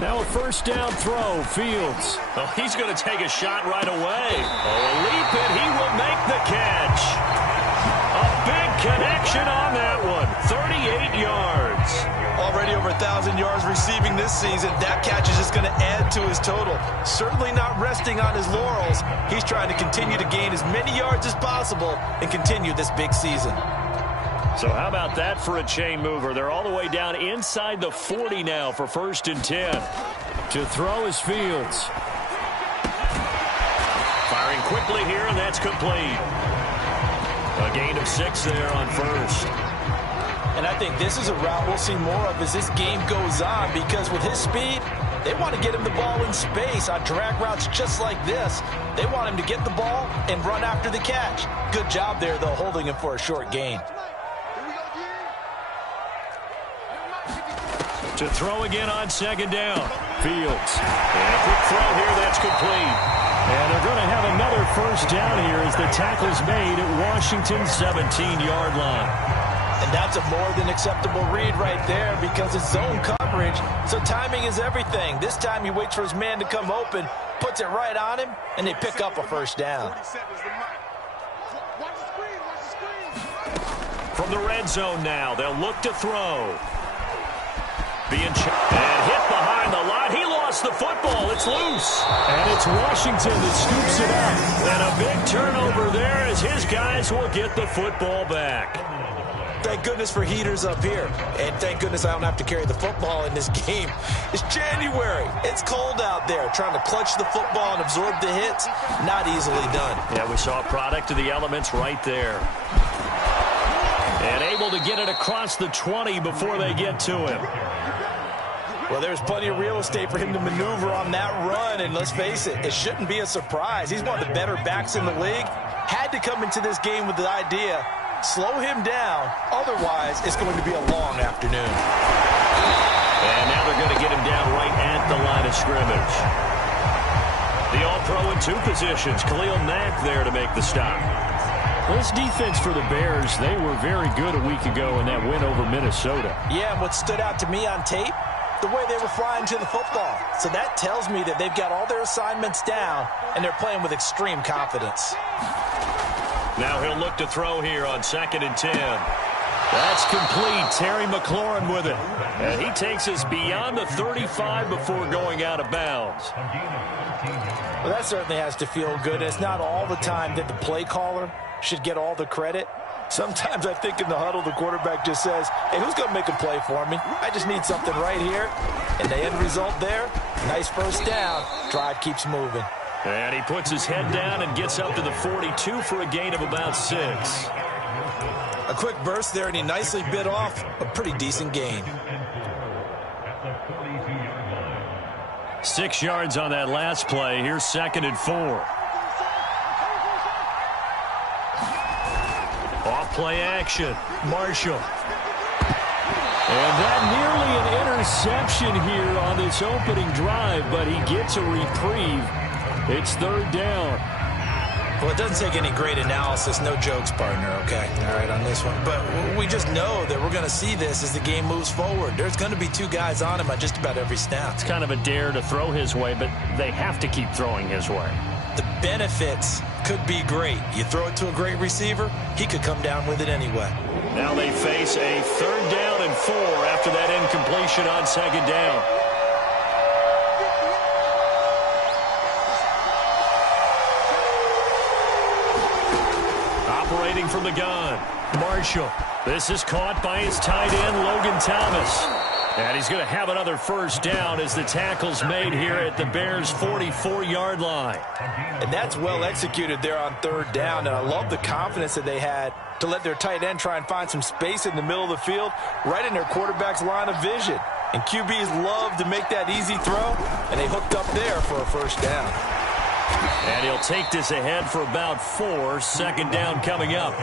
Now a first down throw, Fields. Oh, he's going to take a shot right away. Oh, a leap, and he will make the catch. A big connection on that one. 38 yards. Already over 1,000 yards receiving this season. That catch is just going to add to his total. Certainly not resting on his laurels. He's trying to continue to gain as many yards as possible and continue this big season. So how about that for a chain mover? They're all the way down inside the 40 now for 1st and 10. To throw is Fields. Firing quickly here, and that's complete. A gain of 6 there on first. And I think this is a route we'll see more of as this game goes on, because with his speed, they want to get him the ball in space on drag routes just like this. They want him to get the ball and run after the catch. Good job there, though, holding him for a short gain. To throw again on 2nd down. Fields. And a quick throw here, that's complete. And they're going to have another first down here as the tackle's made at Washington's 17-yard line. And that's a more than acceptable read right there because it's zone coverage, so timing is everything. This time he waits for his man to come open, puts it right on him, and they pick up a first down. From the red zone now, they'll look to throw. Being checked and hit behind the line. He lost the football. It's loose. And it's Washington that scoops it up. And a big turnover there as his guys will get the football back. Thank goodness for heaters up here. And thank goodness I don't have to carry the football in this game. It's January. It's cold out there. Trying to clutch the football and absorb the hits, not easily done. Yeah, we saw a product of the elements right there. And able to get it across the 20 before they get to him. Well, there's plenty of real estate for him to maneuver on that run, and let's face it, it shouldn't be a surprise. He's one of the better backs in the league. Had to come into this game with the idea, slow him down, otherwise it's going to be a long afternoon. And now they're going to get him down right at the line of scrimmage. The All-Pro in 2 positions, Khalil Mack there to make the stop. This defense for the Bears, they were very good a week ago in that win over Minnesota. Yeah, and what stood out to me on tape, the way they were flying to the football. So that tells me that they've got all their assignments down, and they're playing with extreme confidence. Now he'll look to throw here on 2nd and 10. That's complete. Terry McLaurin with it. And he takes us beyond the 35 before going out of bounds. Well, that certainly has to feel good. It's not all the time that the play caller should get all the credit. Sometimes I think in the huddle, the quarterback just says, hey, who's going to make a play for me? I just need something right here. And the end result there, nice first down. Drive keeps moving. And he puts his head down and gets up to the 42 for a gain of about 6. A quick burst there, and he nicely bit off a pretty decent gain. 6 yards on that last play. Here's 2nd and 4. Off-play action. Marshall. And that nearly an interception here on this opening drive, but he gets a reprieve. It's 3rd down. Well, it doesn't take any great analysis. No jokes, partner, okay? All right, on this one. But we just know that we're going to see this as the game moves forward. There's going to be 2 guys on him at just about every snap. It's kind of a dare to throw his way, but they have to keep throwing his way. The benefits could be great. You throw it to a great receiver, he could come down with it anyway. Now they face a 3rd down and 4 after that incompletion on 2nd down. Operating from the gun, Marshall. This is caught by his tight end, Logan Thomas. And he's going to have another first down as the tackle's made here at the Bears' 44-yard line. And that's well executed there on 3rd down. And I love the confidence that they had to let their tight end try and find some space in the middle of the field, right in their quarterback's line of vision. And QBs love to make that easy throw, and they hooked up there for a first down. And he'll take this ahead for about 4. 2nd down coming up.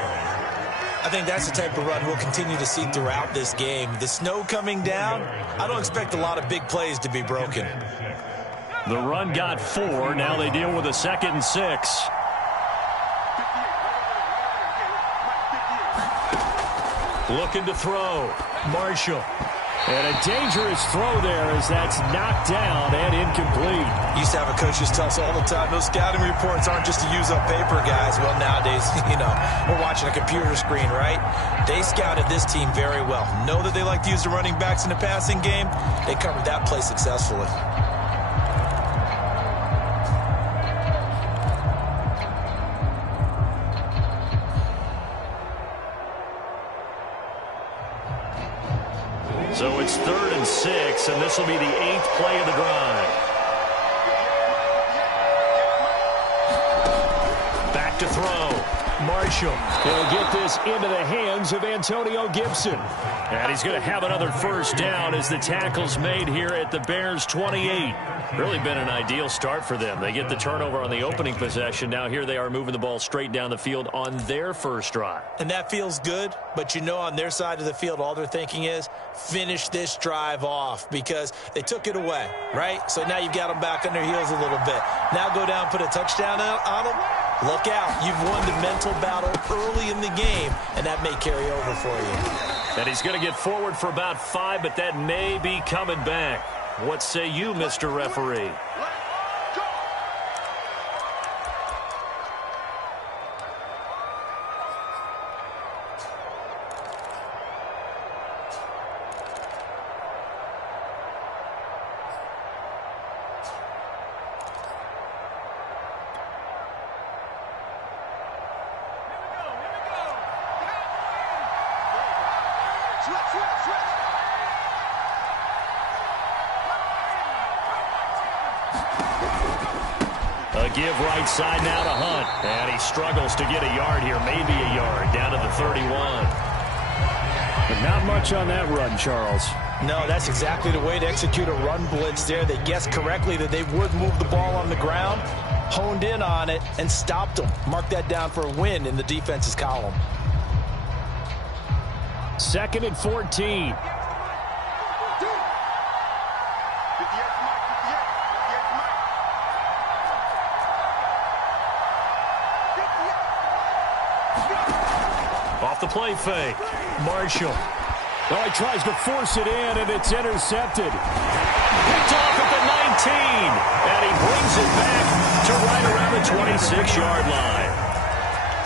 I think that's the type of run we'll continue to see throughout this game. The snow coming down, I don't expect a lot of big plays to be broken. The run got 4. Now they deal with a 2nd and 6. Looking to throw. Marshall. And a dangerous throw there as that's knocked down and incomplete. Used to have a coach just tell us all the time, those scouting reports aren't just to use up paper, guys. Well, nowadays, we're watching a computer screen, right? They scouted this team very well. Know that they like to use the running backs in the passing game. They covered that play successfully. So it's 3rd and 6, and this will be the 8th play of the drive. Back to throw. Marshall. He'll get this into the hands of Antonio Gibson. And he's going to have another first down as the tackle's made here at the Bears' 28. Really been an ideal start for them. They get the turnover on the opening possession. Now here they are moving the ball straight down the field on their first drive. And that feels good, but on their side of the field, all they're thinking is finish this drive off because they took it away, right? So now you've got them back on their heels a little bit. Now go down, put a touchdown on them. Look out. You've won the mental battle early in the game, and that may carry over for you. And he's going to get forward for about 5, but that may be coming back. What say you, Mr. Referee? A give right side now to Hunt. And he struggles to get a yard here, maybe a yard, down to the 31. But not much on that run, Charles. No, that's exactly the way to execute a run blitz there. They guessed correctly that they would move the ball on the ground, honed in on it, and stopped them. Mark that down for a win in the defense's column. 2nd and 14. Off the play fake. Marshall. Oh, he tries to force it in, and it's intercepted. Picked off at the 19. And he brings it back to right around the 26-yard line.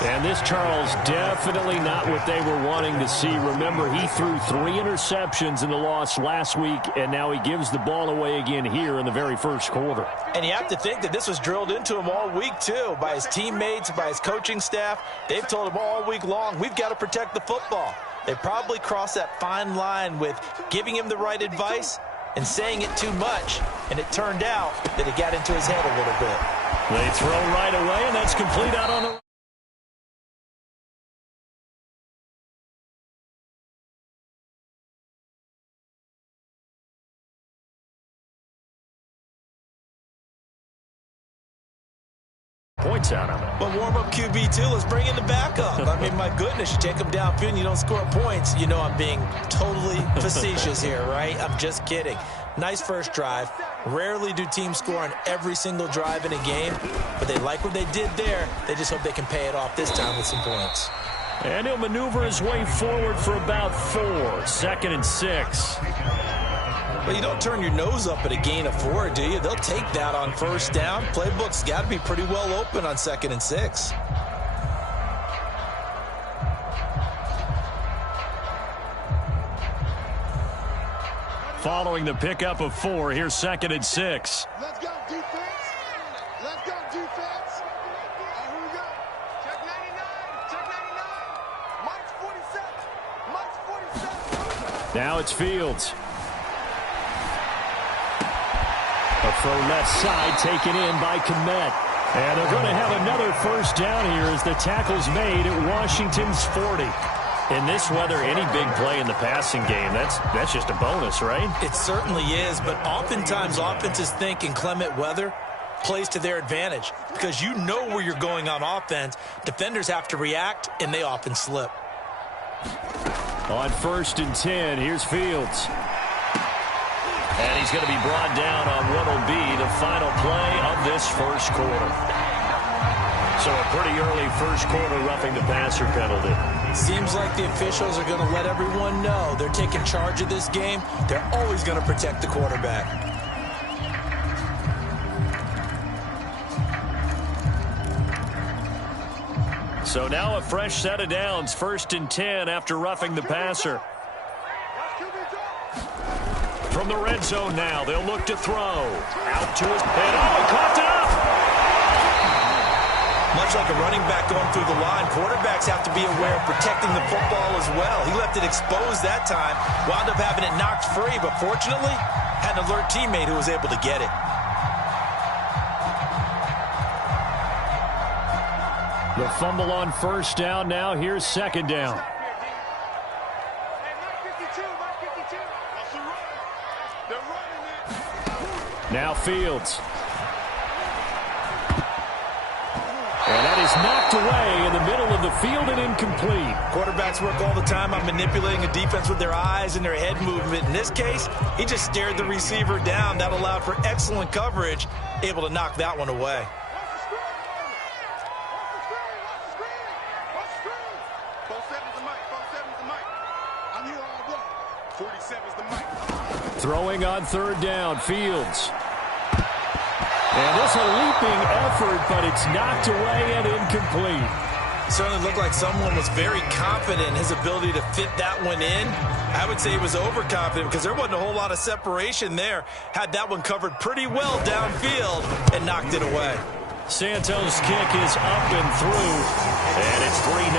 And this, Charles, definitely not what they were wanting to see. Remember, he threw 3 interceptions in the loss last week, and now he gives the ball away again here in the very first quarter. And you have to think that this was drilled into him all week, too, by his teammates, by his coaching staff. They've told him all week long, we've got to protect the football. They probably crossed that fine line with giving him the right advice and saying it too much, and it turned out that it got into his head a little bit. They throw right away, and that's complete out on the points out of it. But warm-up QB, too. Let's bring in the backup. I mean, my goodness, you take them downfield and you don't score points. I'm being totally facetious here, right? I'm just kidding. Nice first drive. Rarely do teams score on every single drive in a game, but they like what they did there. They just hope they can pay it off this time with some points. And he'll maneuver his way forward for about 4. 2nd and 6. Well, you don't turn your nose up at a gain of 4, do you? They'll take that on first down. Playbook's got to be pretty well open on 2nd and 6. Following the pickup of 4, here's 2nd and 6. Let's go, defense. Let's go, defense. Here we go. Check 99. Check 99. Mike's 47. Mike's 47. Now it's Fields. A throw left side taken in by Kmet. And they're going to have another first down here as the tackle's made at Washington's 40. In this weather, any big play in the passing game, that's just a bonus, right? It certainly is, but oftentimes offenses think in clement weather plays to their advantage because you know where you're going on offense. Defenders have to react, and they often slip. On 1st and 10, here's Fields. And he's going to be brought down on what will be the final play of this first quarter. So a pretty early first quarter roughing the passer penalty. Seems like the officials are going to let everyone know they're taking charge of this game. They're always going to protect the quarterback. So now a fresh set of downs, 1st and 10 after roughing the passer. From the red zone now, they'll look to throw. Out to his head. Oh, he coughed it up! Much like a running back going through the line, quarterbacks have to be aware of protecting the football as well. He left it exposed that time, wound up having it knocked free, but fortunately, had an alert teammate who was able to get it. The fumble on 1st down now. Here's 2nd down. Now Fields. And that is knocked away in the middle of the field and incomplete. Quarterbacks work all the time on manipulating a defense with their eyes and their head movement. In this case, he just stared the receiver down. That allowed for excellent coverage, able to knock that one away. Throwing on 3rd down, Fields. And this a leaping effort, but it's knocked away and incomplete. Certainly looked like someone was very confident in his ability to fit that one in. I would say he was overconfident because there wasn't a whole lot of separation there. Had that one covered pretty well downfield and knocked it away. Santos' kick is up and through, and it's 3-0.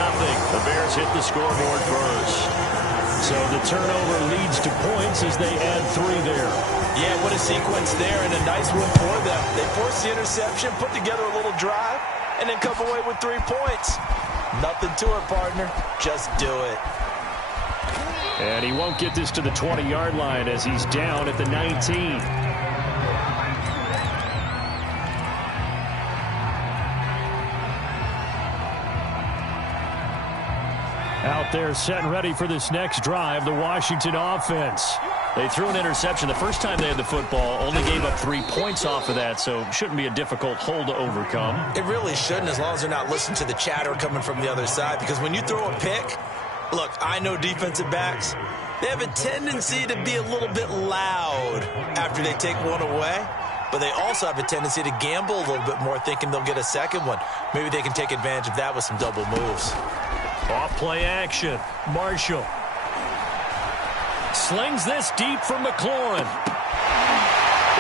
The Bears hit the scoreboard first. So the turnover leads to points as they add 3 there. Yeah, what a sequence there, and a nice one for them. They forced the interception, put together a little drive, and then come away with 3 points. Nothing to it, partner. Just do it. And he won't get this to the 20-yard line as he's down at the 19. Out there set and ready for this next drive, the Washington offense. They threw an interception the first time they had the football, only gave up 3 points off of that, so shouldn't be a difficult hole to overcome. It really shouldn't, as long as they're not listening to the chatter coming from the other side, because when you throw a pick, look, I know defensive backs, they have a tendency to be a little bit loud after they take one away, but they also have a tendency to gamble a little bit more, thinking they'll get a second one. Maybe they can take advantage of that with some double moves. Off play action. Marshall slings this deep from McLaurin.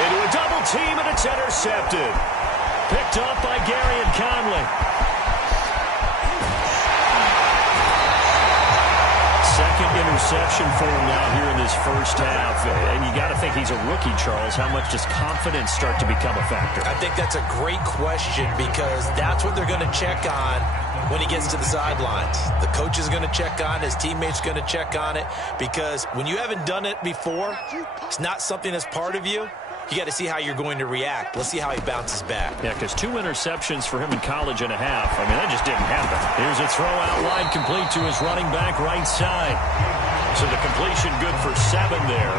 Into a double team, and it's intercepted. Picked up by Gary and Conley. Second interception for him now here in this first half. And you got to think he's a rookie, Charles. How much does confidence start to become a factor? I think that's a great question, because that's what they're going to check on when he gets to the sidelines. The coach is going to check on it. His teammates going to check on it, because when you haven't done it before, it's not something that's part of you. You got to see how you're going to react. Let's see how he bounces back. Yeah, because 2 interceptions for him in college and a half. I mean, that just didn't happen. Here's a throw out wide, complete to his running back right side. So the completion good for 7 there.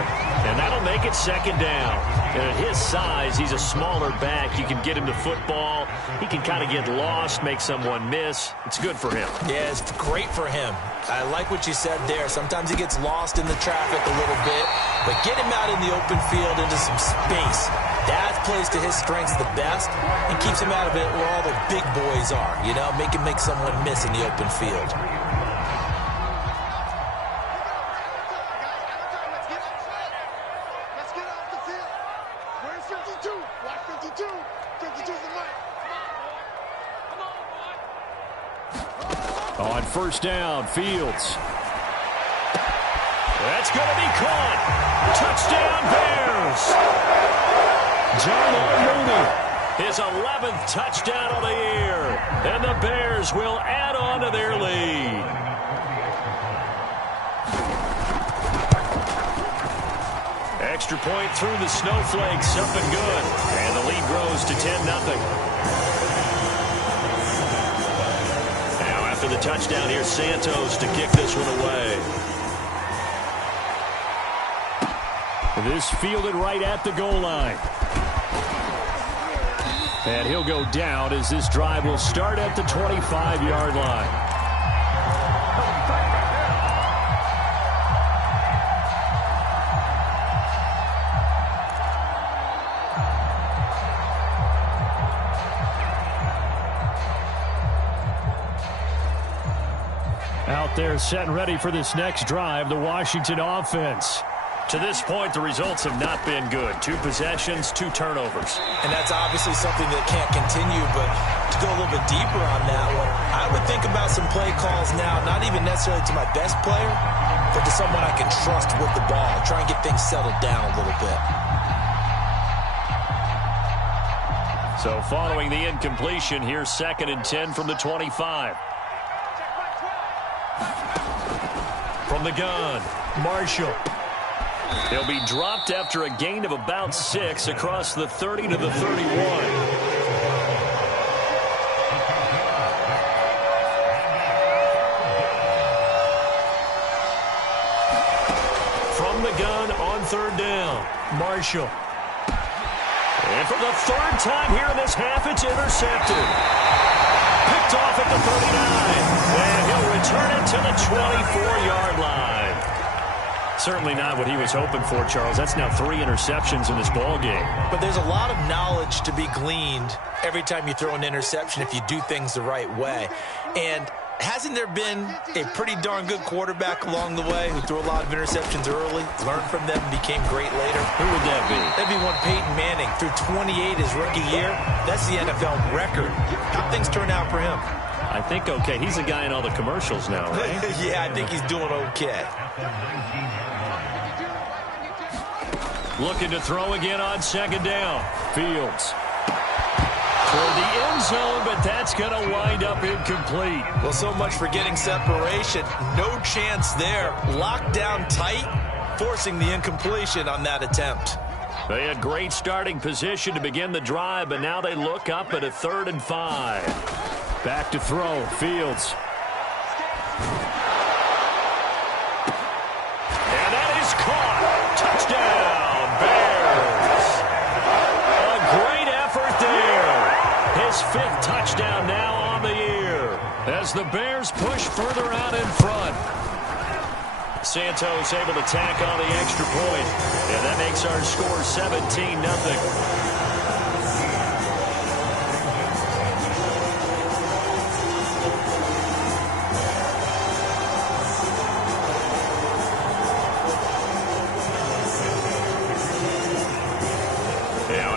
And that'll make it 2nd down. And at his size, he's a smaller back. You can get him the football. He can kind of get lost, make someone miss. It's good for him. Yeah, it's great for him. I like what you said there. Sometimes he gets lost in the traffic a little bit, but get him out in the open field into some space. That plays to his strengths the best and keeps him out of it where all the big boys are. You know, make him make someone miss in the open field. On 1st down, Fields. That's going to be caught. Touchdown, Bears. Darnell Mooney, his 11th touchdown of the year. And the Bears will add on to their lead. Extra point through the snowflakes, up and good. And the lead grows to 10-0. After the touchdown, here's Santos to kick this one away. This fielded right at the goal line. And he'll go down as this drive will start at the 25-yard line. there set and ready for this next drive, the Washington offense. To this point, the results have not been good. 2 possessions, 2 turnovers. And that's obviously something that can't continue, but to go a little bit deeper on that one, I would think about some play calls now, not even necessarily to my best player, but to someone I can trust with the ball. Try and get things settled down a little bit. So following the incompletion, here's 2nd and 10 from the 25. From the gun, Marshall. He'll be dropped after a gain of about 6 across the 30 to the 31. From the gun on 3rd down, Marshall. And for the 3rd time here in this half, it's intercepted. Picked off at the 39. And he'll return it to the 24-yard line. Certainly not what he was hoping for, Charles. That's now 3 interceptions in this ball game. But there's a lot of knowledge to be gleaned every time you throw an interception if you do things the right way. And hasn't there been a pretty darn good quarterback along the way who threw a lot of interceptions early, learned from them, and became great later? Who would that be? That'd be one Peyton Manning. Threw 28 his rookie year. That's the NFL record. How things turn out for him? I think okay. He's a guy in all the commercials now, right? Yeah, I think he's doing okay. Looking to throw again on 2nd down. Fields. Toward the end zone, but that's going to wind up incomplete. Well, so much for getting separation. No chance there. Locked down tight, forcing the incompletion on that attempt. They had great starting position to begin the drive, but now they look up at a 3rd and 5. Back to throw, Fields. And that is caught. Touchdown, Bears. A great effort there. His 5th touchdown now on the year as the Bears push further out in front. Santos able to tack on the extra point, and that makes our score 17-0.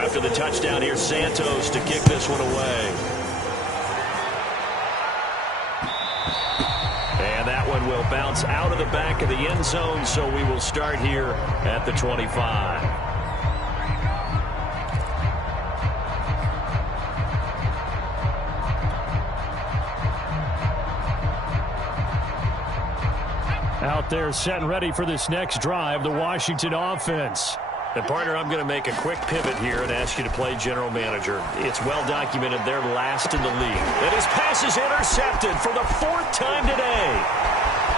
After the touchdown, here's Santos to kick this one away. And that one will bounce out of the back of the end zone, so we will start here at the 25. Out there set and ready for this next drive, the Washington offense. And, partner, I'm going to make a quick pivot here and ask you to play general manager. It's well documented they're last in the league. And his pass is intercepted for the 4th time today.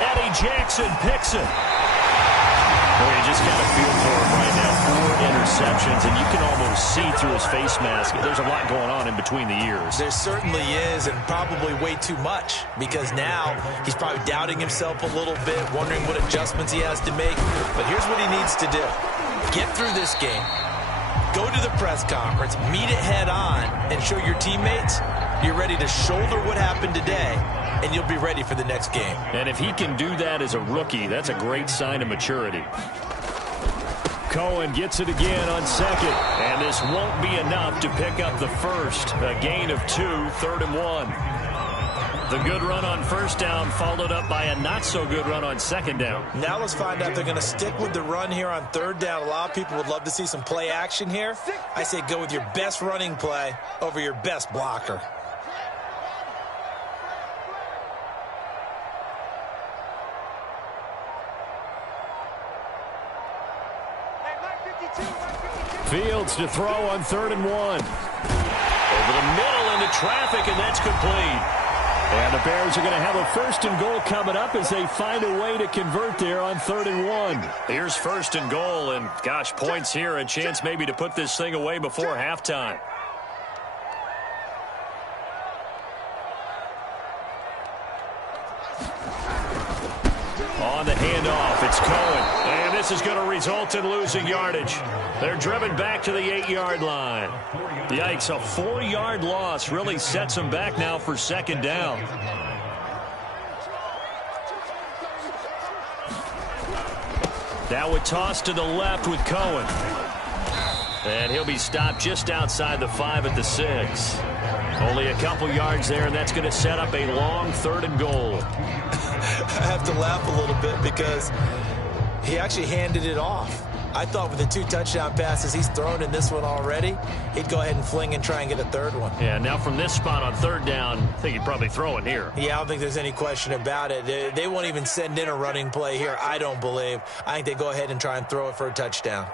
Eddie Jackson picks it. Boy, you just got to feel for him right now. 4 interceptions, and you can almost see through his face mask. There's a lot going on in between the ears. There certainly is, and probably way too much, because now he's probably doubting himself a little bit, wondering what adjustments he has to make. But here's what he needs to do. Get through this game, go to the press conference, meet it head on, and show your teammates you're ready to shoulder what happened today, and you'll be ready for the next game. And if he can do that as a rookie, that's a great sign of maturity. Cohen gets it again on 2nd, and this won't be enough to pick up the 1st. A gain of 2, 3rd and 1. The good run on 1st down followed up by a not-so-good run on 2nd down. Now let's find out if they're going to stick with the run here on 3rd down. A lot of people would love to see some play action here. I say go with your best running play over your best blocker. Fields to throw on 3rd and 1. Over the middle into traffic, and that's complete. And the Bears are going to have a 1st and goal coming up as they find a way to convert there on 3rd and 1. Here's 1st and goal, and gosh, points here, a chance maybe to put this thing away before halftime. On the handoff, it's Cohen. And this is going to result in losing yardage. They're driven back to the 8-yard line. Yikes, a 4-yard loss really sets them back now for 2nd down. Now a toss to the left with Cohen. And he'll be stopped just outside the 5 at the 6. Only a couple yards there, and that's going to set up a long 3rd and goal. I have to laugh a little bit because he actually handed it off. I thought with the 2 touchdown passes he's thrown in this one already, he'd go ahead and fling and try and get a 3rd one. Yeah, now from this spot on 3rd down, I think he'd probably throw it here. Yeah, I don't think there's any question about it. They won't even send in a running play here, I don't believe. I think they go ahead and try and throw it for a touchdown.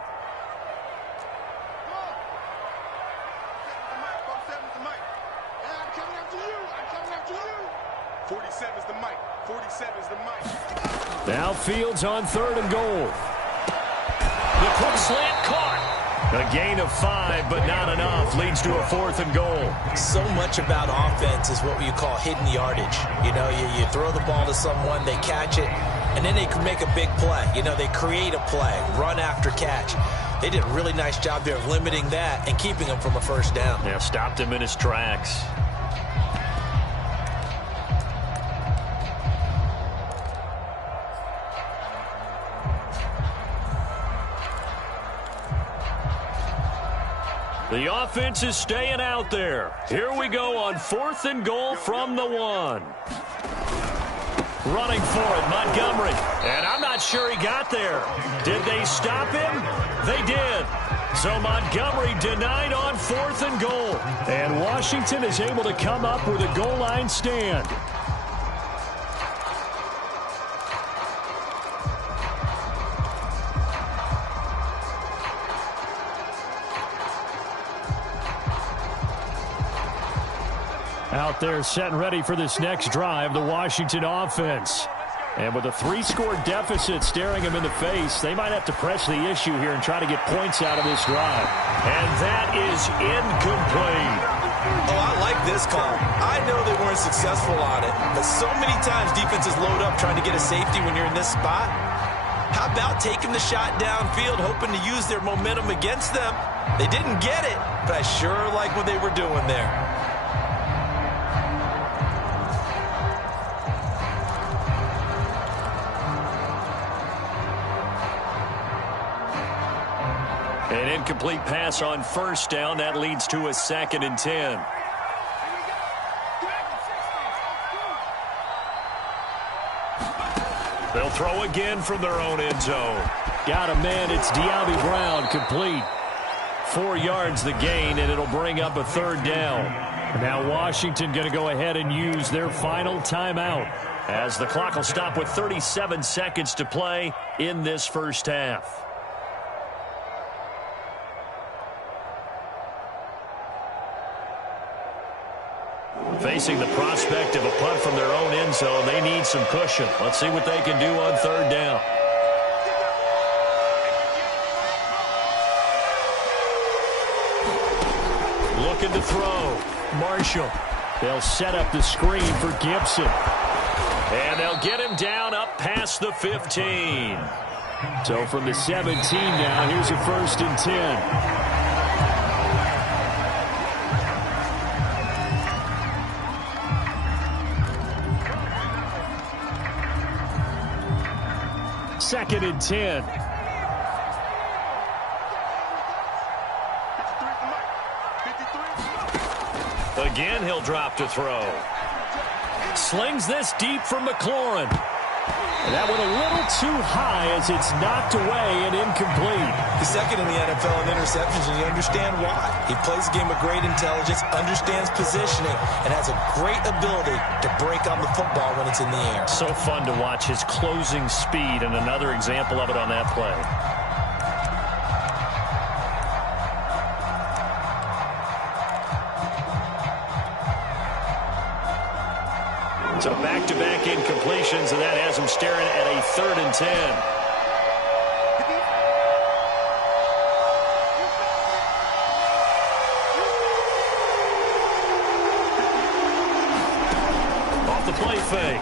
47's the mic. 47's the mic. Now Fields on 3rd and goal. The quick slant caught. A gain of 5, but not enough. Leads to a 4th and goal. So much about offense is what you call hidden yardage. You know, you throw the ball to someone, they catch it, and then they can make a big play. You know, they create a play, run after catch. They did a really nice job there of limiting that and keeping him from a 1st down. Yeah, stopped him in his tracks. The offense is staying out there. Here we go on 4th and goal from the 1. Running for it, Montgomery. And I'm not sure he got there. Did they stop him? They did. So Montgomery denied on 4th and goal. And Washington is able to come up with a goal line stand. Out there set and ready for this next drive, the Washington offense. And with a 3-score deficit staring them in the face, they might have to press the issue here and try to get points out of this drive. And that is incomplete. Oh, I like this call. I know they weren't successful on it, but so many times defenses load up trying to get a safety when you're in this spot. How about taking the shot downfield, hoping to use their momentum against them? They didn't get it, but I sure like what they were doing there. An incomplete pass on 1st down. That leads to a 2nd and 10. They'll throw again from their own end zone. Got a man. It's De'Ami Brown, complete. 4 yards the gain, and it'll bring up a 3rd down. Now Washington going to go ahead and use their final timeout as the clock will stop with 37 seconds to play in this 1st half. Facing the prospect of a punt from their own end zone, they need some cushion. Let's see what they can do on 3rd down. Looking to throw. Marshall. They'll set up the screen for Gibson. And they'll get him down up past the 15. So from the 17 now, here's a 1st and 10. Second and 10. Again, he'll drop to throw. Slings this deep from McLaurin. And that went a little too high as it's knocked away and incomplete. He's 2nd in the NFL in interceptions, and you understand why. He plays a game of great intelligence, understands positioning, and has a great ability to break on the football when it's in the air. So fun to watch his closing speed, and another example of it on that play. So back-to-back incompletions, and that has him staring at a 3rd and 10. Off the play fake,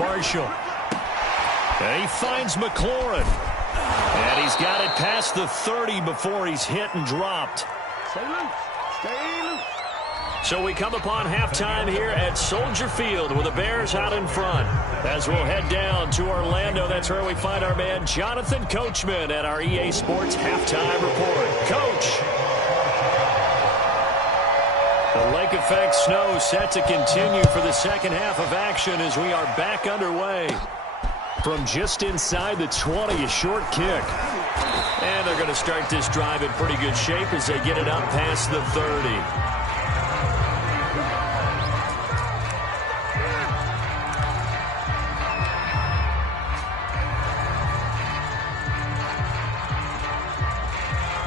Marshall. And he finds McLaurin. And he's got it past the 30 before he's hit and dropped. Stay loose. Stay loose. So we come upon halftime here at Soldier Field with the Bears out in front. As we'll head down to Orlando, that's where we find our man Jonathan Coachman at our EA Sports Halftime Report. Coach. The lake effect snow set to continue for the second half of action as we are back underway. From just inside the 20, a short kick. And they're going to start this drive in pretty good shape as they get it up past the 30.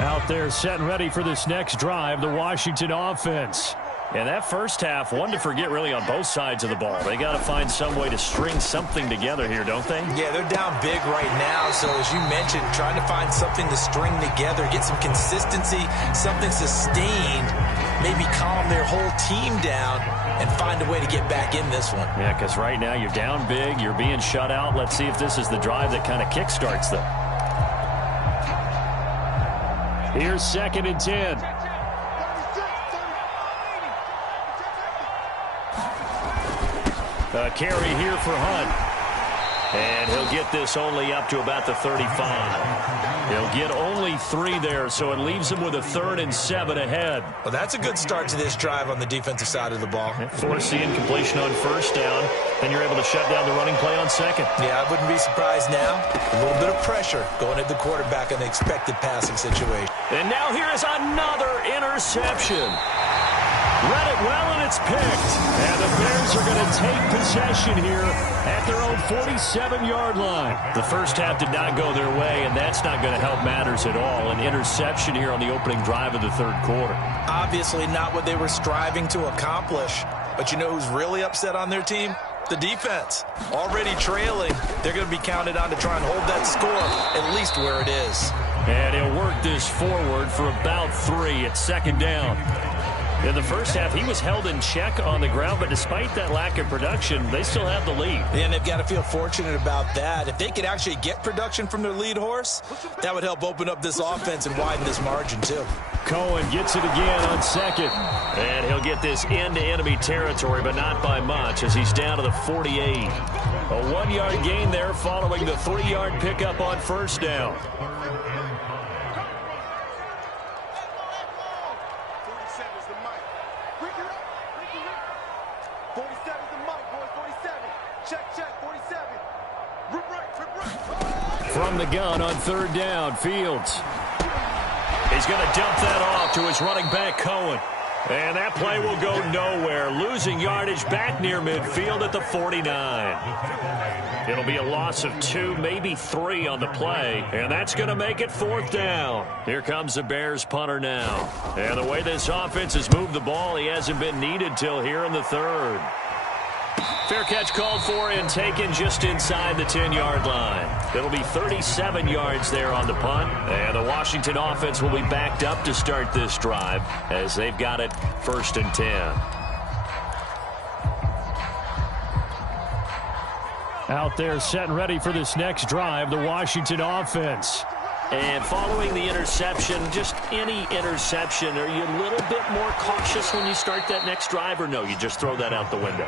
Out there set and ready for this next drive, the Washington offense. And that first half, one to forget really on both sides of the ball. They got to find some way to string something together here, don't they? Yeah, they're down big right now. So as you mentioned, trying to find something to string together, get some consistency, something sustained, maybe calm their whole team down and find a way to get back in this one. Yeah, because right now you're down big, you're being shut out. Let's see if this is the drive that kind of kickstarts them. Here's 2nd and 10. A carry here for Hunt. And he'll get this only up to about the 35. He'll get only 3 there, so it leaves him with a 3rd and 7 ahead. Well, that's a good start to this drive on the defensive side of the ball. Force the incompletion on first down, and you're able to shut down the running play on second. Yeah, I wouldn't be surprised now. A little bit of pressure going at the quarterback in the expected passing situation. And now here is another interception. Read it well, and it's picked. And the Bears are going to take possession here at their own 47-yard line. The first half did not go their way, and that's not going to help matters at all. An interception here on the opening drive of the third quarter. Obviously not what they were striving to accomplish. But you know who's really upset on their team? The defense. Already trailing. They're going to be counted on to try and hold that score, at least where it is. And he'll work this forward for about 3 at 2nd down. In the first half, he was held in check on the ground, but despite that lack of production, they still have the lead. And they've got to feel fortunate about that. If they could actually get production from their lead horse, that would help open up this offense and widen this margin, too. Cohen gets it again on 2nd. And he'll get this into enemy territory, but not by much, as he's down to the 48. A 1-yard gain there following the 3-yard pickup on first down. 47's the mic, boys. 47. Check, 47. Rip right. From the gun on 3rd down, Fields. He's going to dump that off to his running back, Cohen. And that play will go nowhere. Losing yardage back near midfield at the 49. It'll be a loss of 2, maybe 3 on the play. And that's going to make it 4th down. Here comes the Bears punter now. And the way this offense has moved the ball, he hasn't been needed till here in the 3rd. Fair catch called for and taken just inside the 10-yard line. It'll be 37 yards there on the punt. And the Washington offense will be backed up to start this drive as they've got it 1st and 10. Out there set and ready for this next drive, the Washington offense. And following the interception, just any interception, are you a little bit more cautious when you start that next drive, or no, you just throw that out the window?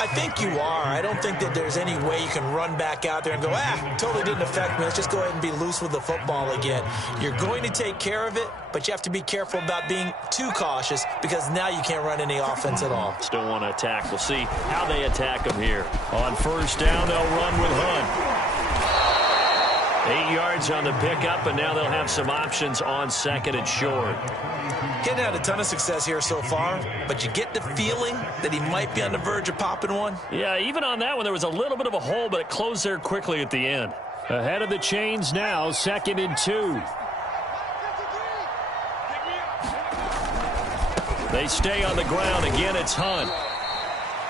I think you are. I don't think that there's any way you can run back out there and go, totally didn't affect me. Let's just go ahead and be loose with the football again. You're going to take care of it, but you have to be careful about being too cautious because now you can't run any offense at all. Still want to attack. We'll see how they attack them here. On 1st down, they'll run with Hunt. 8 yards on the pickup, and now they'll have some options on 2nd and short. Hadn't had a ton of success here so far, but you get the feeling that he might be on the verge of popping one. Yeah, even on that one, there was a little bit of a hole, but it closed there quickly at the end. Ahead of the chains now, 2nd and 2. They stay on the ground. Again, it's Hunt.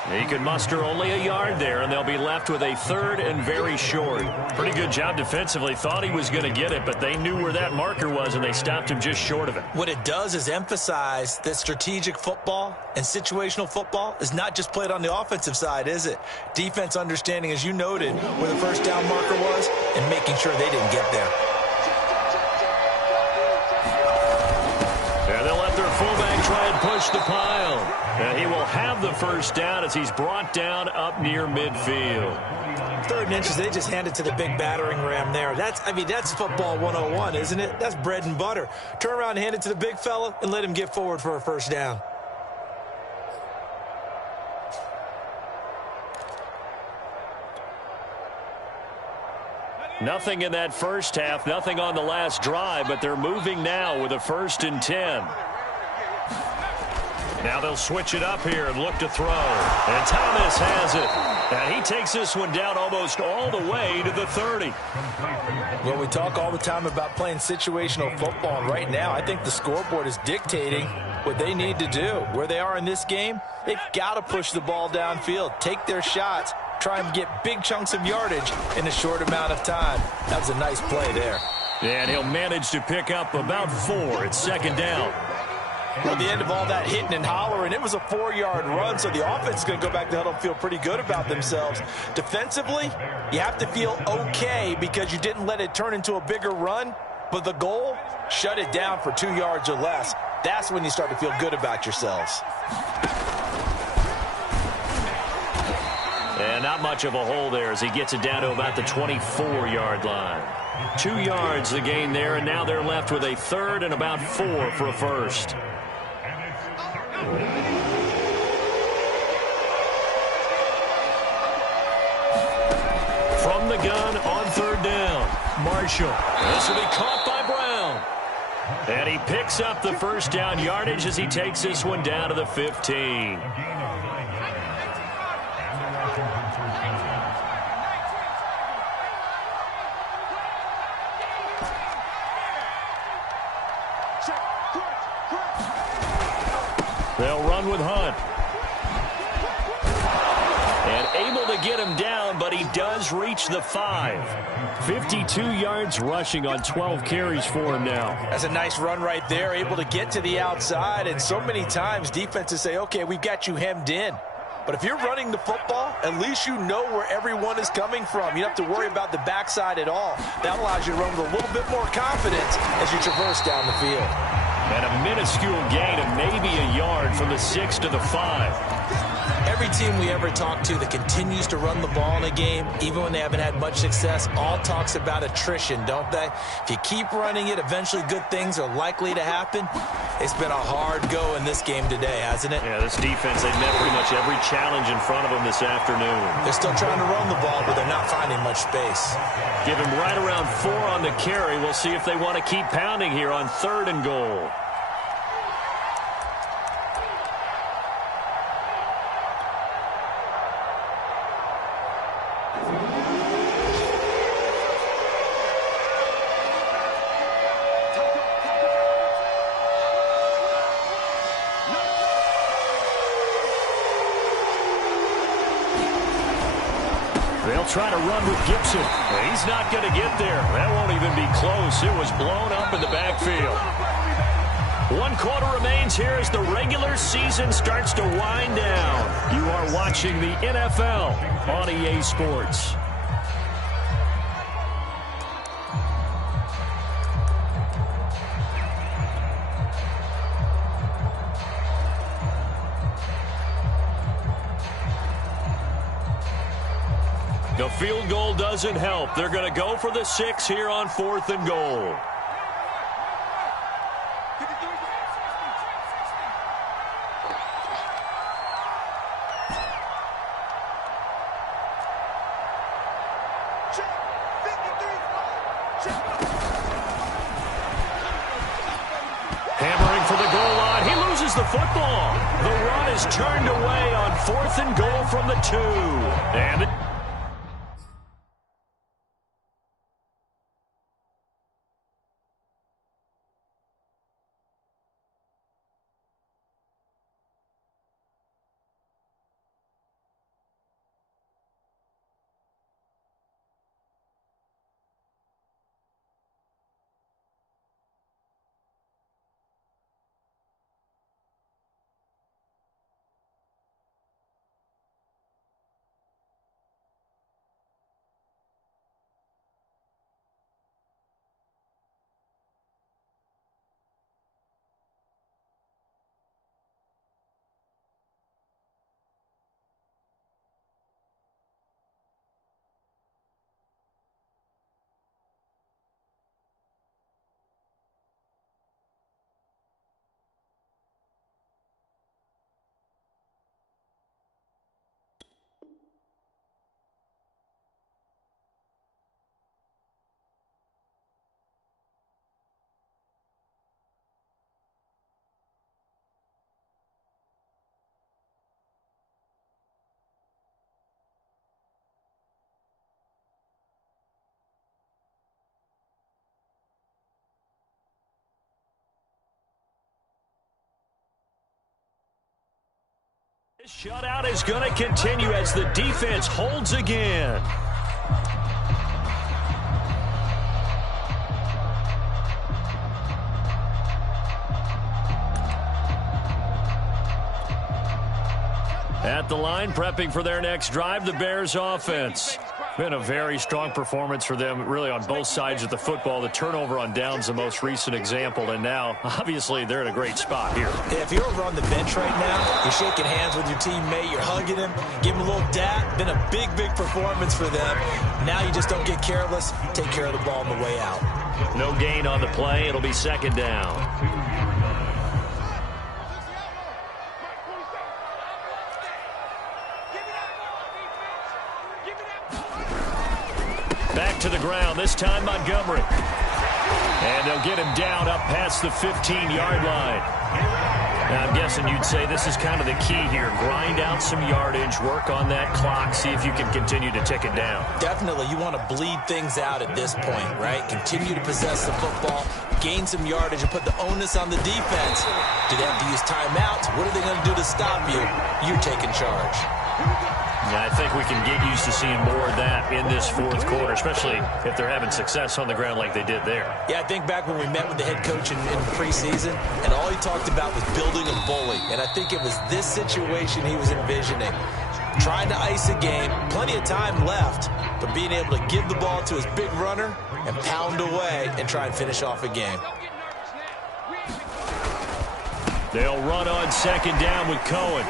He can muster only a yard there, and they'll be left with a 3rd and very short. Pretty good job defensively. Thought he was going to get it, but they knew where that marker was, and they stopped him just short of it. What it does is emphasize that strategic football and situational football is not just played on the offensive side, is it? Defense understanding, as you noted, where the 1st down marker was and making sure they didn't get there. And they'll let their fullback try and push the pile. And he will have the first down as he's brought down up near midfield. 3rd and inches, they just handed to the big battering ram there. That's football 101, isn't it? That's bread and butter. Turn around and hand it to the big fella and let him get forward for a first down. Nothing in that first half, nothing on the last drive, but they're moving now with a 1st and 10. Now they'll switch it up here and look to throw. And Thomas has it. And he takes this one down almost all the way to the 30. Well, we talk all the time about playing situational football, and right now I think the scoreboard is dictating what they need to do. Where they are in this game, they've got to push the ball downfield, take their shots, try and get big chunks of yardage in a short amount of time. That was a nice play there. And he'll manage to pick up about 4. It's 2nd down. Well, at the end of all that hitting and hollering, it was a 4-yard run, so the offense is going to go back to the huddle and feel pretty good about themselves. Defensively, you have to feel okay because you didn't let it turn into a bigger run, but the goal, shut it down for 2 yards or less. That's when you start to feel good about yourselves. And not much of a hole there as he gets it down to about the 24-yard line. 2 yards the gain there, and now they're left with a 3rd and about 4 for a first. From the gun on 3rd down, Marshall. This will be caught by Brown. And he picks up the first down yardage as he takes this one down to the 15. They'll run with Hunt. And able to get him down, but he does reach the 5. 52 yards rushing on 12 carries for him now. That's a nice run right there, able to get to the outside. And so many times defenses say, okay, we've got you hemmed in. But if you're running the football, at least you know where everyone is coming from. You don't have to worry about the backside at all. That allows you to run with a little bit more confidence as you traverse down the field. And a minuscule gain of maybe a yard from the 6 to the 5. Every team we ever talk to that continues to run the ball in a game, even when they haven't had much success, all talks about attrition, don't they? If you keep running it, eventually good things are likely to happen. It's been a hard go in this game today, hasn't it? Yeah, this defense, they've met pretty much every challenge in front of them this afternoon. They're still trying to run the ball, but they're not finding much space. Give him right around 4 on the carry. We'll see if they want to keep pounding here on 3rd and goal. They'll try to run with Gibson. He's not going to get there. That won't even be close. It was blown up in the backfield. 1 quarter remains here as the regular season starts to wind down. You are watching the NFL on EA Sports. The field goal doesn't help. They're going to go for the 6 here on 4th and goal. Hammering for the goal line. He loses the football. The run is turned away on 4th and goal from the 2. And Shutout is going to continue as the defense holds again. At the line, prepping for their next drive, the Bears offense. Been a very strong performance for them, really, on both sides of the football. The turnover on downs, the most recent example, and now, obviously, they're in a great spot here. Yeah, if you're over on the bench right now, you're shaking hands with your teammate, you're hugging him, give him a little dap. Been a big, big performance for them. Now you just don't get careless. Take care of the ball on the way out. No gain on the play. It'll be second down. Back to the ground, this time Montgomery. And they'll get him down up past the 15-yard line. Now, I'm guessing you'd say this is kind of the key here. Grind out some yardage, work on that clock, see if you can continue to tick it down. Definitely, you want to bleed things out at this point, right? Continue to possess the football, gain some yardage, and put the onus on the defense. Do they have to use timeouts? What are they going to do to stop you? You're taking charge. Yeah, I think we can get used to seeing more of that in this fourth quarter, especially if they're having success on the ground like they did there. Yeah, I think back when we met with the head coach in preseason, and all he talked about was building a bully. And I think it was this situation he was envisioning. Trying to ice a game, plenty of time left, but being able to give the ball to his big runner and pound away and try and finish off a game. They'll run on second down with Cohen.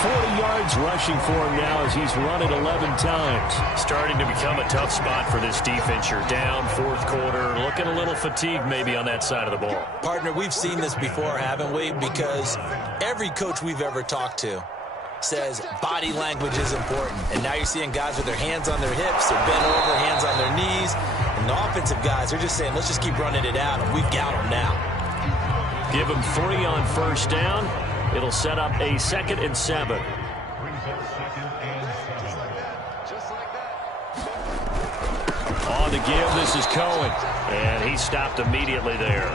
40 yards rushing for him now as he's run it 11 times. Starting to become a tough spot for this defense. You're down fourth quarter, looking a little fatigued maybe on that side of the ball. Partner, we've seen this before, haven't we? Because every coach we've ever talked to says body language is important. And now you're seeing guys with their hands on their hips, they're bent over, hands on their knees. And the offensive guys, they're just saying, let's just keep running it out, and we've got them now. Give them 3 on first down. It'll set up a 2nd and 7. On the give, this is Cohen. And he stopped immediately there.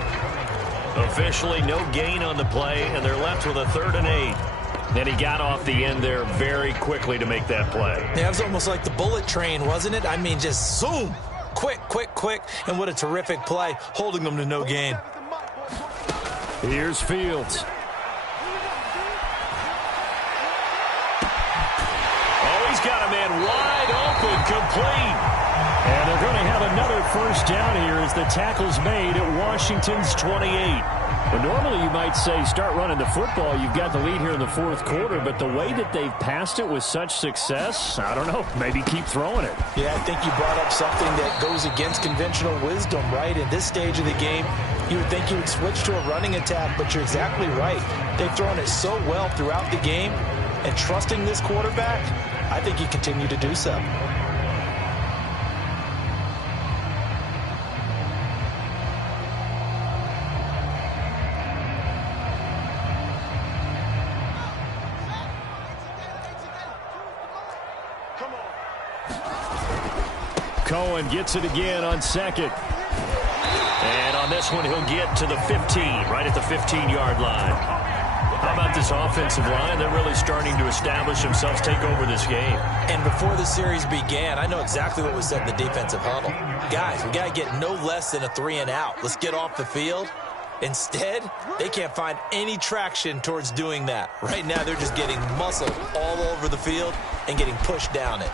Officially, no gain on the play, and they're left with a 3rd and 8. And he got off the end there very quickly to make that play. Yeah, it was almost like the bullet train, wasn't it? I mean, just zoom. Quick, quick, quick. And what a terrific play, holding them to no gain. Here's Fields. Got a man wide open, complete. And they're going to have another first down here as the tackle's made at Washington's 28. But normally you might say start running the football. You've got the lead here in the fourth quarter, but the way that they've passed it with such success, I don't know, maybe keep throwing it. Yeah, I think you brought up something that goes against conventional wisdom, right? In this stage of the game, you would think you would switch to a running attack, but you're exactly right. They've thrown it so well throughout the game, and trusting this quarterback, I think you continue to do so. Cohen gets it again on second. And on this one, he'll get to the 15, right at the 15-yard line. How about this offensive line? They're really starting to establish themselves, take over this game. And before the series began, I know exactly what was said in the defensive huddle. Guys, we got to get no less than a 3 and out. Let's get off the field. Instead, they can't find any traction towards doing that. Right now, they're just getting muscled all over the field and getting pushed down it.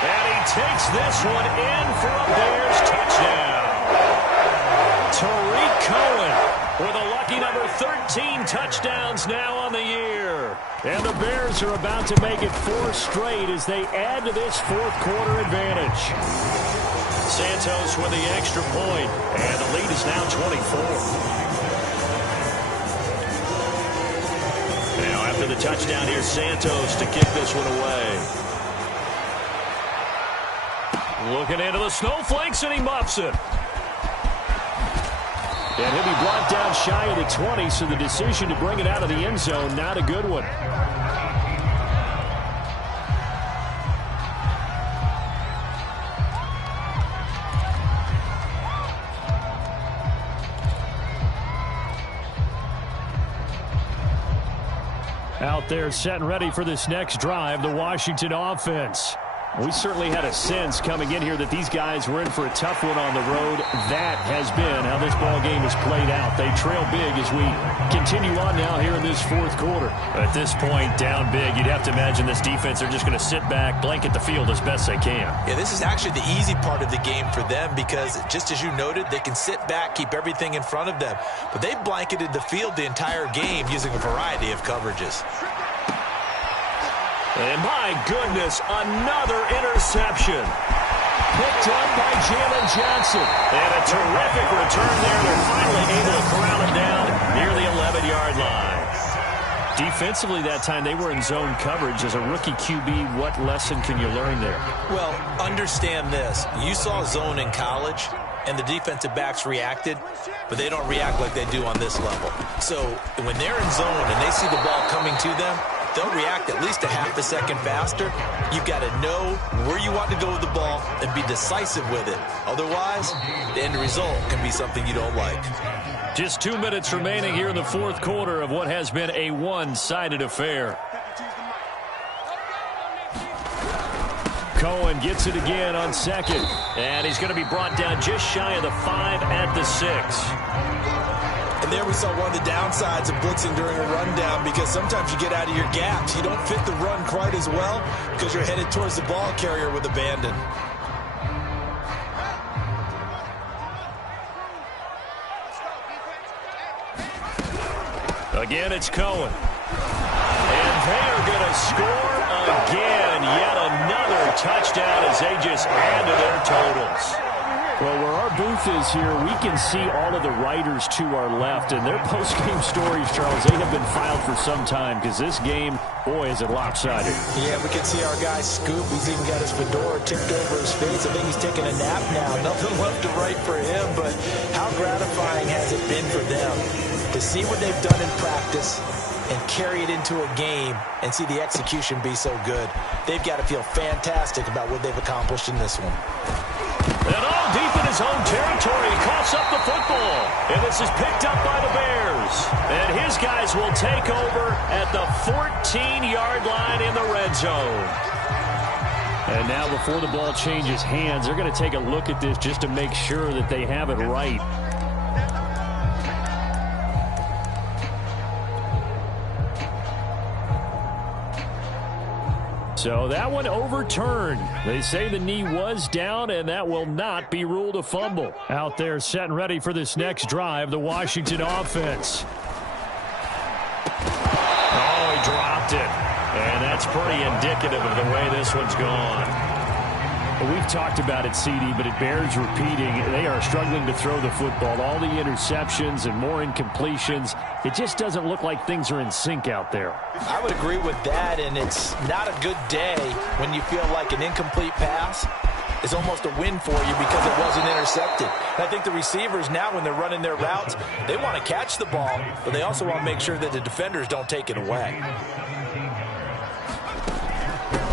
And he takes this one in for a Bears touchdown. Tariq Cohen with a lucky number 13 touchdowns now on the year. And the Bears are about to make it 4 straight as they add to this fourth quarter advantage. Santos with the extra point, and the lead is now 24. Now after the touchdown, here's Santos to kick this one away. Looking into the snowflakes, and he muffs it. And he'll be brought down shy of the 20, so the decision to bring it out of the end zone, not a good one. Out there set and ready for this next drive, the Washington offense. We certainly had a sense coming in here that these guys were in for a tough one on the road. That has been how this ball game has played out. They trail big as we continue on now here in this fourth quarter. At this point, down big, you'd have to imagine this defense are just going to sit back, blanket the field as best they can. Yeah, this is actually the easy part of the game for them because, just as you noted, they can sit back, keep everything in front of them. But they've blanketed the field the entire game using a variety of coverages. And my goodness, another interception. Picked up by Jalen Johnson. And a terrific return there. They're finally able to corral him down near the 11-yard line. Defensively that time, they were in zone coverage. As a rookie QB, what lesson can you learn there? Well, understand this. You saw zone in college, and the defensive backs reacted, but they don't react like they do on this level. So when they're in zone and they see the ball coming to them, they'll react at least a half a second faster. You've got to know where you want to go with the ball and be decisive with it. Otherwise, the end result can be something you don't like. Just 2 minutes remaining here in the fourth quarter of what has been a one-sided affair. Cohen gets it again on second. And he's going to be brought down just shy of the 5 at the 6. And there we saw one of the downsides of blitzing during a rundown because sometimes you get out of your gaps. You don't fit the run quite as well because you're headed towards the ball carrier with abandon. Again, it's Cohen. And they are going to score again. Yet another touchdown as they just add to their totals. Well, where our booth is here, we can see all of the writers to our left, and their post-game stories, Charles, they have been filed for some time because this game, boy, is it lopsided. Yeah, we can see our guy Scoop. He's even got his fedora tipped over his face. I think he's taking a nap now. Nothing left to write for him, but how gratifying has it been for them to see what they've done in practice and carry it into a game and see the execution be so good. They've got to feel fantastic about what they've accomplished in this one. And all deep in his own territory, he coughs up the football. And this is picked up by the Bears. And his guys will take over at the 14-yard line in the red zone. And now before the ball changes hands, they're going to take a look at this just to make sure that they have it right. So that one overturned. They say the knee was down, and that will not be ruled a fumble. Out there set and ready for this next drive, the Washington offense. Oh, he dropped it. And that's pretty indicative of the way this one's gone. We've talked about it, CD, but it bears repeating. They are struggling to throw the football. All the interceptions and more incompletions. It just doesn't look like things are in sync out there. I would agree with that, and it's not a good day when you feel like an incomplete pass is almost a win for you because it wasn't intercepted. And I think the receivers now, when they're running their routes, they want to catch the ball, but they also want to make sure that the defenders don't take it away.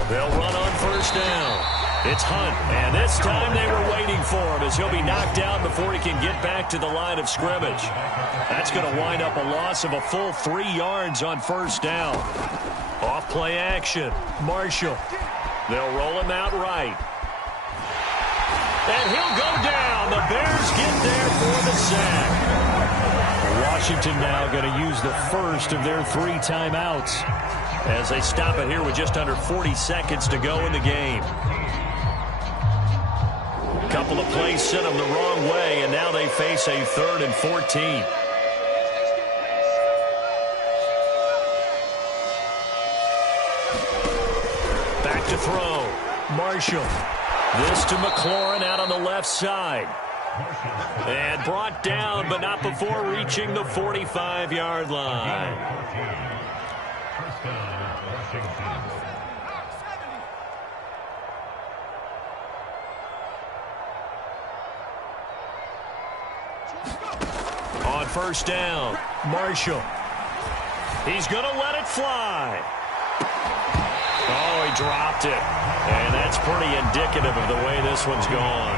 They'll run on first down. It's Hunt, and this time they were waiting for him as he'll be knocked down before he can get back to the line of scrimmage. That's going to wind up a loss of a full 3 yards on first down. Off play action. Marshall. They'll roll him out right. And he'll go down. The Bears get there for the sack. Washington now going to use the first of their 3 timeouts as they stop it here with just under 40 seconds to go in the game. Couple of plays sent them the wrong way, and now they face a 3rd and 14. Back to throw. Marshall. This to McLaurin out on the left side. And brought down, but not before reaching the 45-yard line. On first down, Marshall. He's going to let it fly. Oh, he dropped it. And that's pretty indicative of the way this one's gone.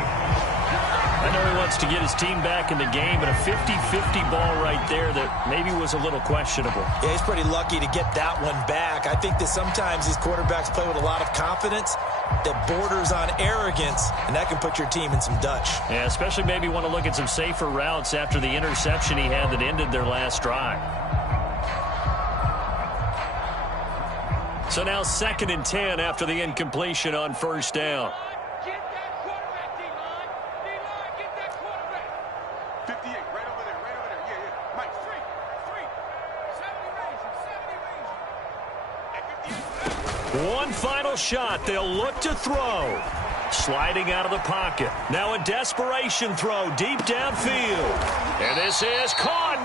I know he wants to get his team back in the game, but a 50-50 ball right there that maybe was a little questionable. Yeah, he's pretty lucky to get that one back. I think that sometimes these quarterbacks play with a lot of confidence that borders on arrogance, and that can put your team in some Dutch. Yeah, especially maybe want to look at some safer routes after the interception he had that ended their last drive. So now 2nd and 10 after the incompletion on first down. Get that quarterback, D-line. D-line, get that quarterback. 58, right over there, Yeah, yeah. Mike, three. 70 range. One final shot. They'll look to throw. Sliding out of the pocket. Now a desperation throw deep downfield. And this is caught.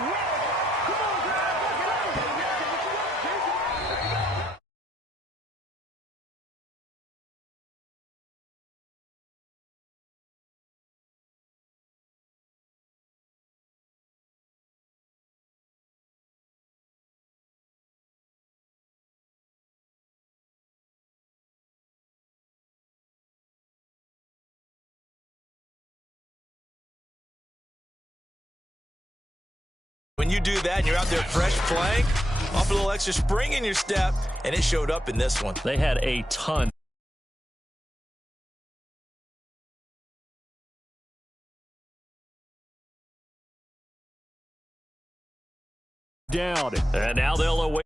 When you do that and you're out there fresh playing, off a little extra spring in your step, and it showed up in this one. They had a ton. Down. And now they'll await.